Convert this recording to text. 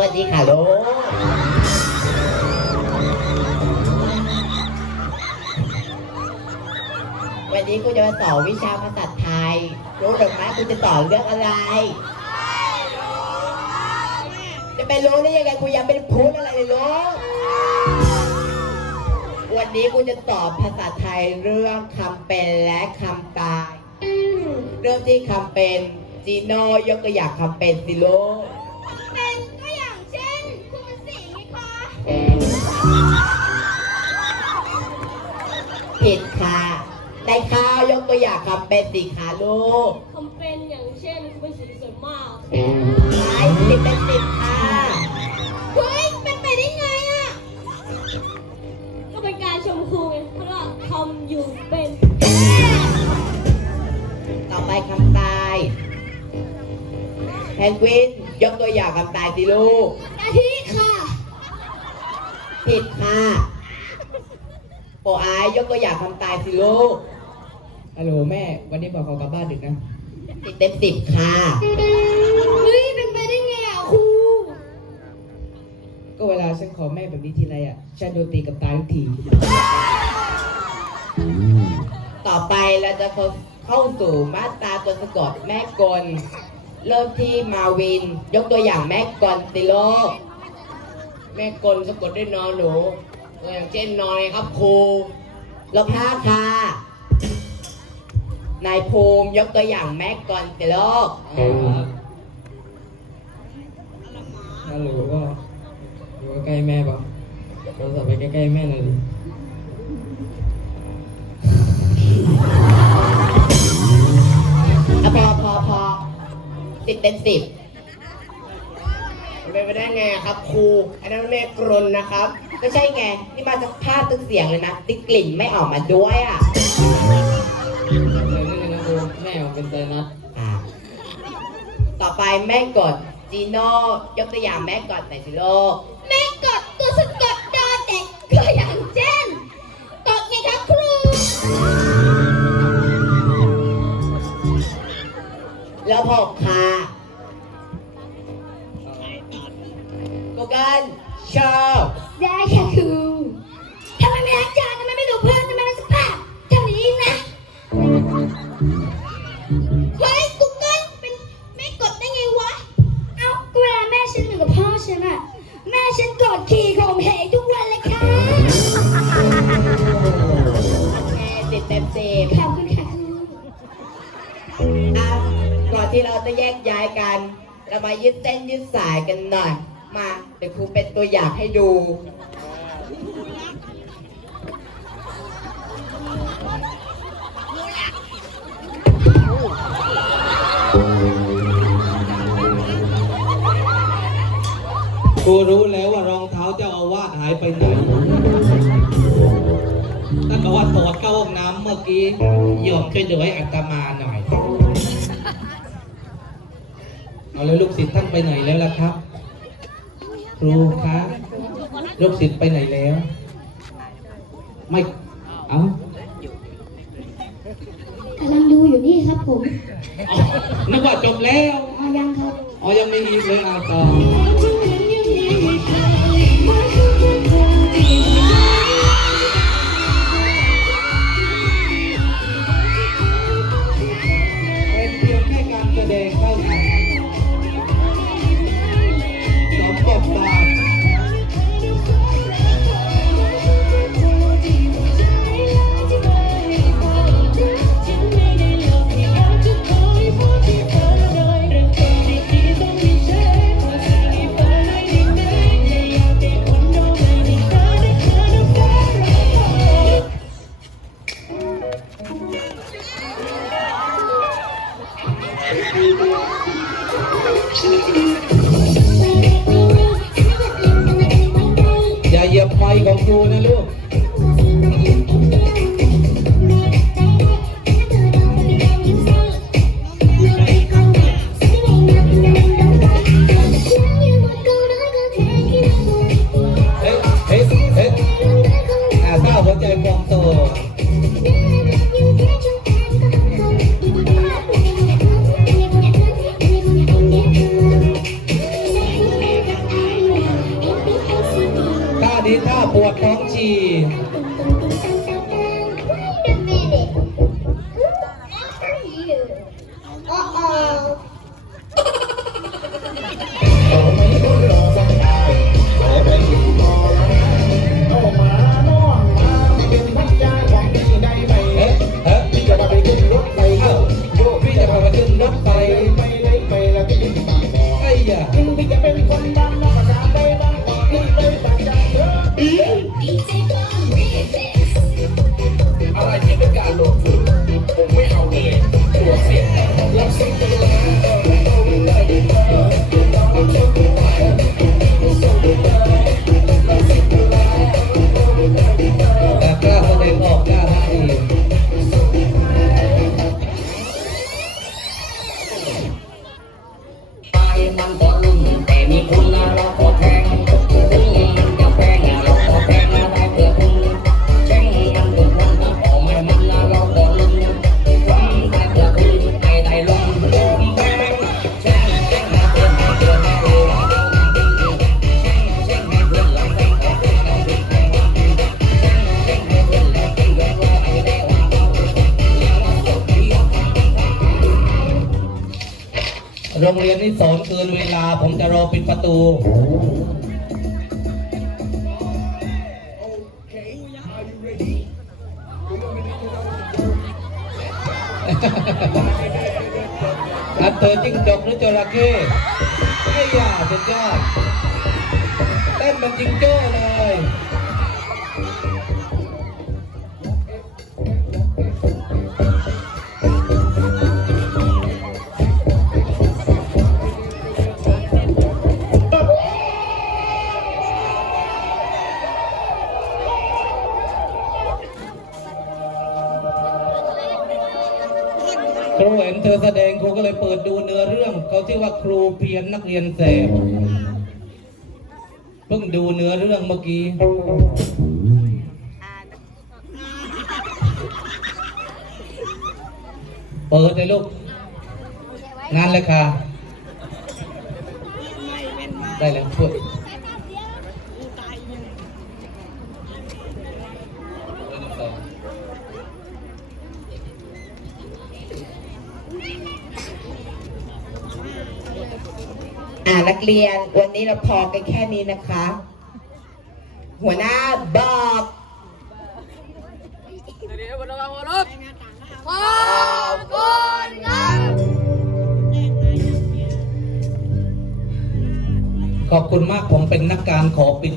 วัสดีค่ะลูกวันนี้กูจะมาสอนวิชาภาษาไทย รู้หรือไม่กูจะสอนเรื่องอะไร จะไปรู้ได้ยังไงกูยังไม่ได้พูดอะไรเลยลูกวันนี้กูจะตอบภาษาไทยเรื่องคำเป็นและคำตาย เริ่มที่คำเป็นจีโน่ยกตัวอย่างคำเป็นสิลูก ในข้าวยกตัวอย่างคำเป็นสิคะลูกคำเป็นอย่างเช่นคุณสีสวยมากใช่ผิดเป็นสิบค่ะเฮ้ยเป็นไปได้ไงอะ ก็เป็นการชมครูไงเพราะว่าคำอยู่เป็น ต่อไปคำตายแพนกวินยกตัวอย่างคำตายสิลูกอาทิค่ะ ผิดค่ะโปอายยกตัวอย่างคำตายสิลูก ฮัลโหลแม่ วันนี้บอกเขากลับบ้านดึกนะติดเต็มสิบค่ะ เฮ้ย เป็นไปได้ไงอะครู ก็เวลาฉันขอแม่แบบนี้ทีไรอะ ฉันโดนตีกับตายทุกที ต่อไปเราจะเข้าสู่มาตราตัวสะกดแม่กล เริ่มที่มาวิน ยกตัวอย่างแม่กลสิโลก แม่กลสะกดด้วยนอนหนูตัวอย่างเช่นนอนไงครับครูแล้วผ้าค่ะ นายภูมิยกตัวอย่างแม่กลสิโลกฮัลโหลก็อยู่ใกล้ๆแม่ปะโทรศัพท์ไปใกล้ๆแม่หน่อยดิอะพอพอพอสิบเต็มสิบเป็นไปได้ไงครับครูอันนั้นแม่กรนนะครับ ไม่ใช่ไงนี่มาจากภาพตึกเสียงเลยนะติกลิ่นไม่ออกมาด้วยอะ ม่ผมเป็นไซนัสอ่าต่อไปแม่กดจีโน่ยกตัวอย่างแม่กดหน่อยสิโลกแม่กดตัวสะกดดอเด็กก็อย่างเช่นกดไงคะครู แล้วพกค่ เต็บขอบคุณค่ะอะก่อนที่เราจะแยกย้ายกัน เรามายืดเส้นยืดสายกันหน่อย มาเดี๋ยวครูเป็นตัวอย่างให้ดู กูรู้แล้ว ท่านบอกว่าถอดเข้าห้องน้ำเมื่อกี้โยมช่วยดูให้อัตมาหน่อย เอาแล้วลูกศิษย์ท่านไปไหนแล้วล่ะครับ ครูครับลูกศิษย์ไปไหนแล้ว ไม่ เอากำลังดูอยู่นี่ครับผม เอานึกว่าจบแล้วอ๋อยังครับ อ๋อยังมีอีกเลยเอาต่อ อย่าเหยียบไฟของครูนะลูก Oo. ไปมันก็ลุ่มแต่มีคุณเราก็ นเกินเวลาผมจะรอปิดประตู อันเธอจิ้งจกหรือจระเข้ไอ้ยาสุดยอดเต้นเป็นจิงโจ้เลย เธอแสดงครูก็เลยเปิดดูเนื้อเรื่องเขาชื่อว่าครูเพียนนักเรียนแสบเพิ่งดูเนื้อเรื่องเมื่อกี้ เปิดเลยลูกงานเลยค่ะ ได้แล้วช่วย อ่า นักเรียนวันนี้เราพอกันแค่นี้นะคะ หัวหน้าบอกขอบคุณมากผมเป็นนักการขอปิด